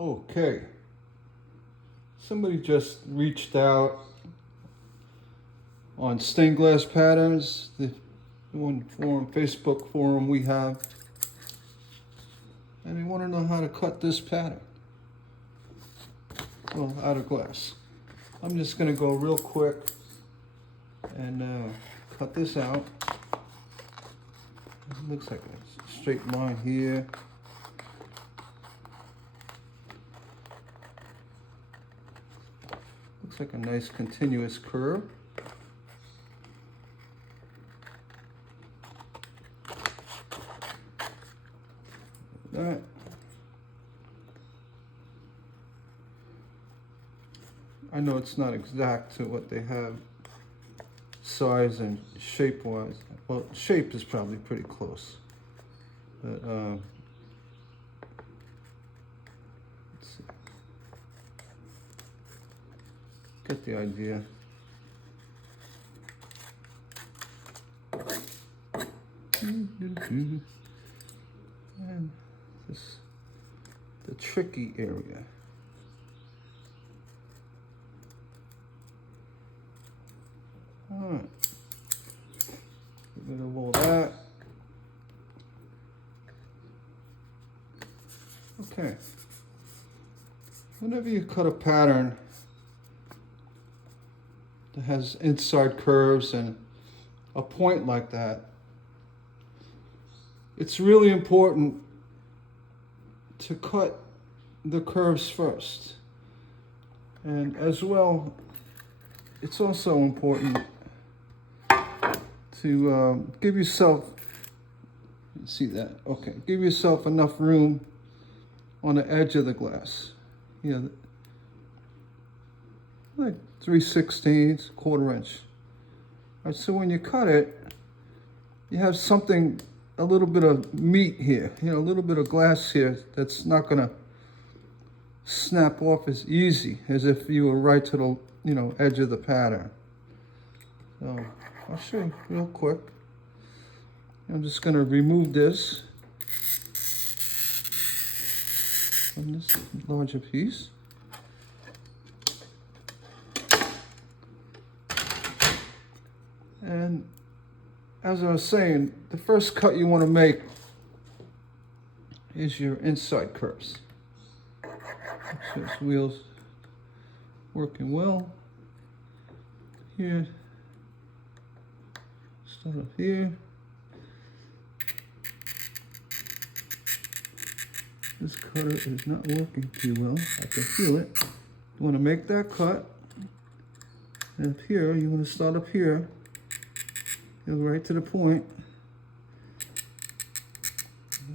Okay. Somebody just reached out on stained glass patterns, the one forum, Facebook forum we have, and they want to know how to cut this pattern. Well, out of glass. I'm just going to go real quick and cut this out. It looks like a straight line here. Looks like a nice continuous curve. That. I know it's not exact to what they have size and shape wise. Well, shape is probably pretty close. But let's see. Get the idea. And this the tricky area. Alright. Get rid of all that. Okay. Whenever you cut a pattern that has inside curves and a point like that, it's really important to cut the curves first. And as well, it's also important to give yourself, see that? Okay, give yourself enough room on the edge of the glass. Yeah, like 3/16, quarter inch. All right, so when you cut it, you have something, a little bit of meat here, a little bit of glass here that's not gonna snap off as easy as if you were right to the edge of the pattern. So I'll show you real quick. I'm just gonna remove this from this larger piece. And as I was saying, the first cut you want to make is your inside curves. So this wheel's working well. Here, start up here. This cutter is not working too well. I can feel it. You want to make that cut. And up here, you want to start up here. Go right to the point.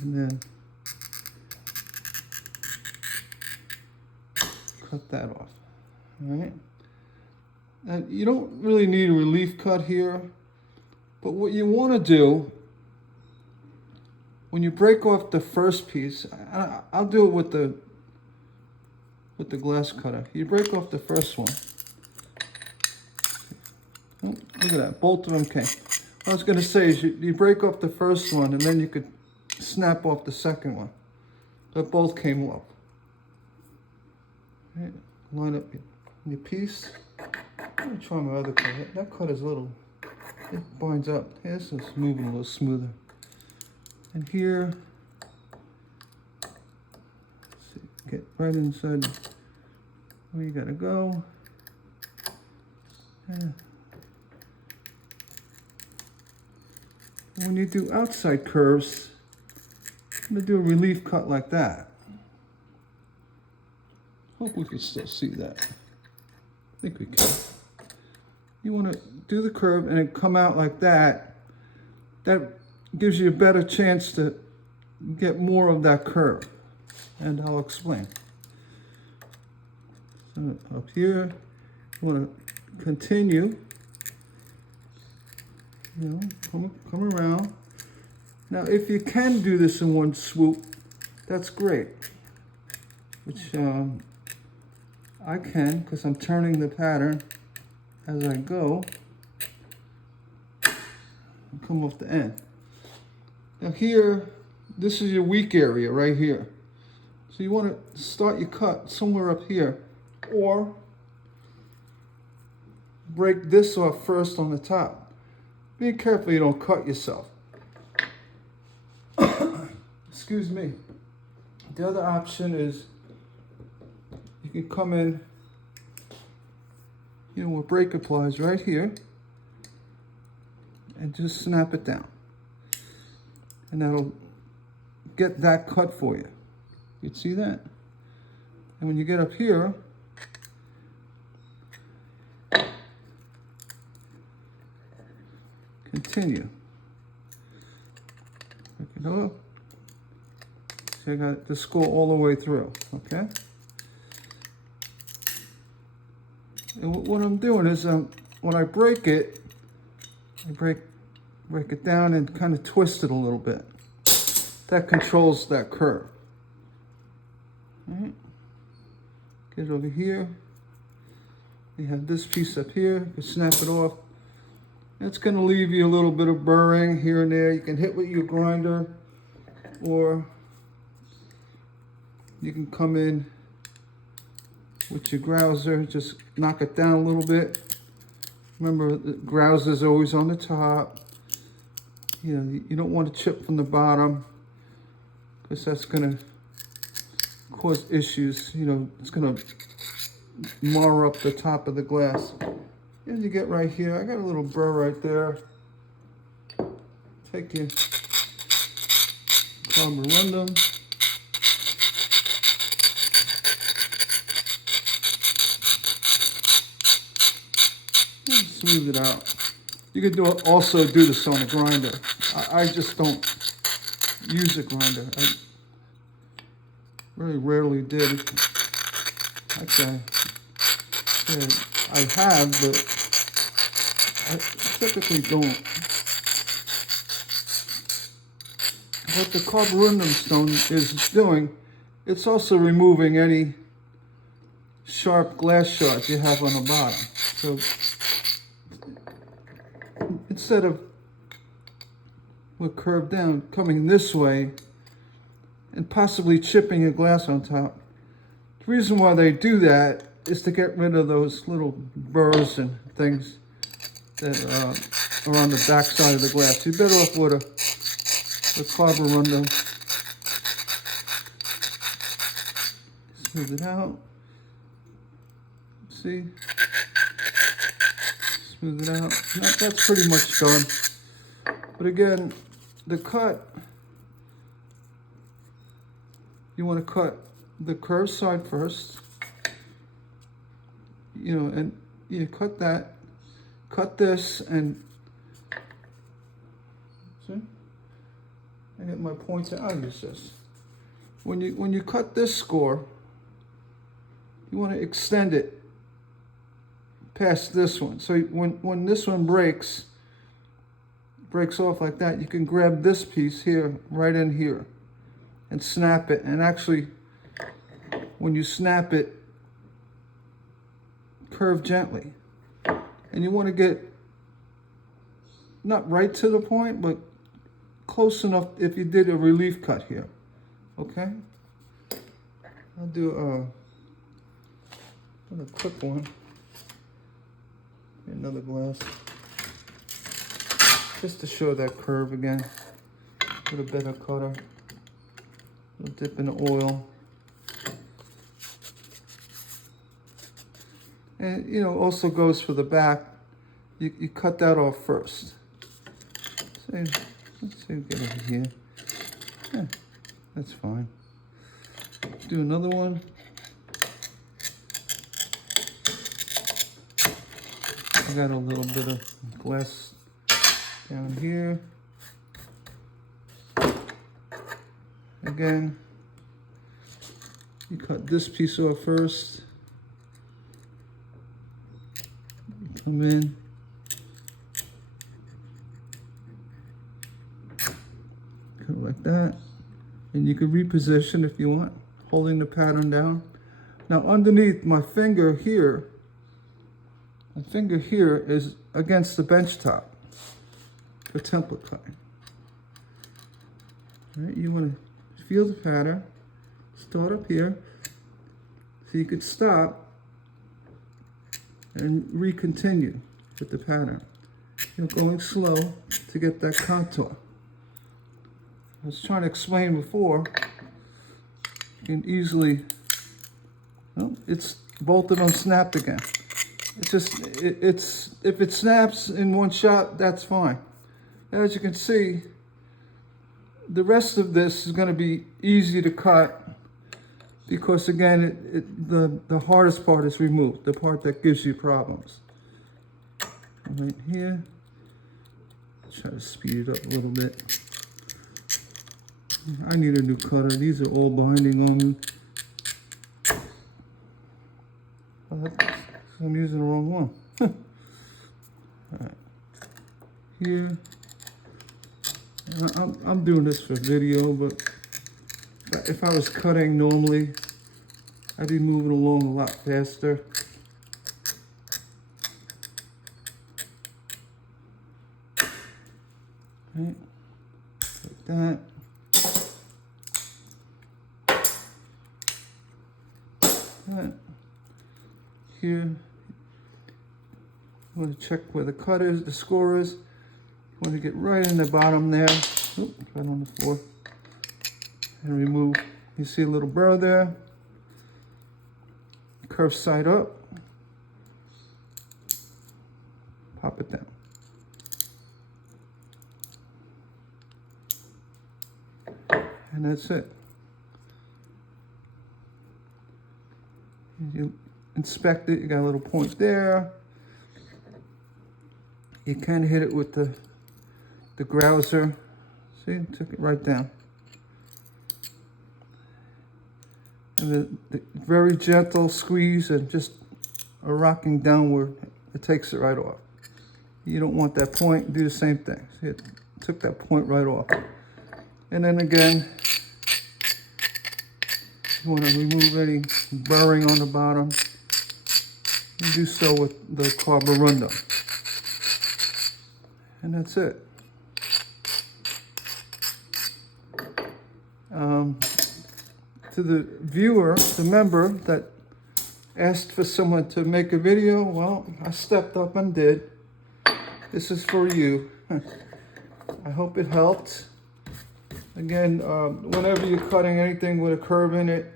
And then cut that off. All right. And you don't really need a relief cut here, but what you want to do when you break off the first piece, I'll do it with the glass cutter. You break off the first one. Oh, look at that, both of them came. What I was going to say is you break off the first one and then you could snap off the second one. But both came off. Right. Line up your piece. Let me try my other cut. That cut is a little, it binds up. Yeah, this is moving a little smoother. And here, let's see, get right inside where you gotta go. Yeah. When you do outside curves, I'm gonna do a relief cut like that. Hope we can still see that. I think we can. You want to do the curve and then come out like that. That gives you a better chance to get more of that curve. And I'll explain. So up here, you want to continue. Come around. Now, if you can do this in one swoop, that's great. Which I can, because I'm turning the pattern as I go. Come off the end. Now here, this is your weak area right here. So So you want to start your cut somewhere up here, or break this off first on the top. Be careful you don't cut yourself. Excuse me. The other option is you can come in, you know, with breaker pliers right here and just snap it down. And that'll get that cut for you. You'd see that? And when you get up here, continue. Pick it up. So I got the score all the way through, okay? And what I'm doing is when I break it, I break it down and kind of twist it a little bit. That controls that curve. All right. Get it over here. You have this piece up here. You can snap it off. It's going to leave you a little bit of burring here and there. You can hit with your grinder, or you can come in with your grouzer, just knock it down a little bit. Remember, the grouzer is always on the top. You know, you don't want to chip from the bottom, because that's going to cause issues. You know, it's going to mar up the top of the glass. And you get right here, I got a little burr right there. Take your carborundum. And smooth it out. You could also do this on a grinder. I just don't use a grinder. I very rarely did. Okay. I have, but I typically don't. What the carborundum stone is doing, it's also removing any sharp glass shards you have on the bottom. So instead of with curved down, coming this way and possibly chipping your glass on top. The reason why they do that is to get rid of those little burrs and things that are on the back side of the glass. You're better off with a carborundum. Smooth it out. See? Smooth it out. That's pretty much done. But again, the cut, you want to cut the curved side first. You know, and you cut that, cut this, and see, I get my pointer. I'll use this. When you cut this score, you want to extend it past this one. So when this one breaks off like that, you can grab this piece here, right in here, and snap it. And actually, when you snap it, curve gently. And you want to get not right to the point, but close enough if you did a relief cut here. Okay? I'll do a quick one. Another glass. Just to show that curve again. With a better cutter. A dip in the oil. And, you know, also goes for the back. You cut that off first. Let's see, get over here. Yeah, that's fine. Do another one. I got a little bit of glass down here. Again, you cut this piece off first. Come in. Cut it like that. And you can reposition if you want, holding the pattern down. Now underneath my finger here is against the bench top for template cutting. All right, you want to feel the pattern, start up here. So you could stop and recontinue with the pattern. You're going slow to get that contour. I was trying to explain before, you can easily, well, it's both of them snapped again. It's just, if it snaps in one shot, that's fine. As you can see, the rest of this is going to be easy to cut because again, the hardest part is removed, the part that gives you problems. Right here, try to speed it up a little bit. I need a new cutter. These are all binding on me. I'm using the wrong one. All right. Here. I'm doing this for video, but if I was cutting normally, I'd be moving along a lot faster. Right. Like that. That. Here. You want to check where the cut is, the score is. You want to get right in the bottom there. Oop, right on the floor. And remove. You see a little burr there. Curve side up. Pop it down. And that's it. You inspect it, you got a little point there. You kind of hit it with the grozer. See, took it right down. And the very gentle squeeze and just a rocking downward, it takes it right off. You don't want that point, do the same thing. See, it took that point right off. And then again, you want to remove any burring on the bottom. You do so with the carborundum. And that's it. To the viewer, the member that asked for someone to make a video, well, I stepped up and did. This is for you. I hope it helped. Again, whenever you're cutting anything with a curve in it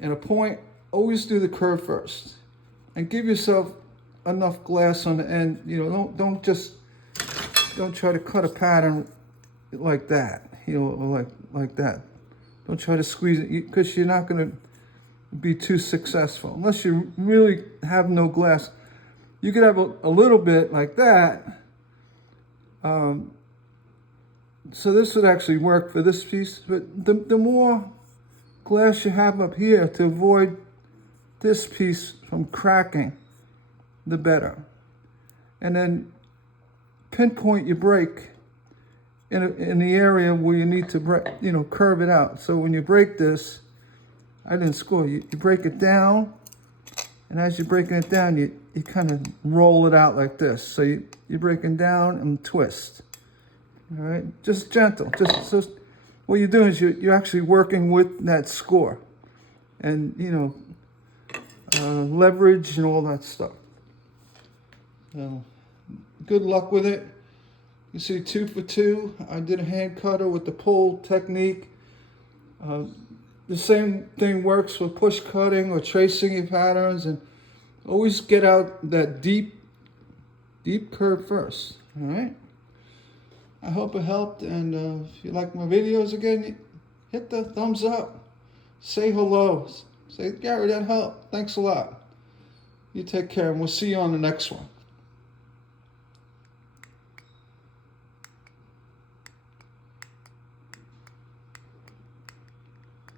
and a point, always do the curve first. And give yourself enough glass on the end. You know, don't try to cut a pattern like that, you know, or like that. Don't try to squeeze it, because you're not going to be too successful. Unless you really have no glass. You could have a little bit like that. So this would actually work for this piece. But the more glass you have up here to avoid this piece from cracking, the better. And then pinpoint your break in the area where you need to break, you know, curve it out. So when you break this, I didn't score. You break it down, and as you're breaking it down, you kind of roll it out like this. So you're breaking down and twist. All right, just gentle. Just what you're doing is you're actually working with that score, and you know, leverage and all that stuff. So, good luck with it. You see 2 for 2. I did a hand cutter with the pull technique. The same thing works for push cutting or tracing your patterns, and always get out that deep curve first. All right. I hope it helped, and if you like my videos, again, hit the thumbs up. Say hello. Say, Gary, that helped. Thanks a lot. You take care, and we'll see you on the next one.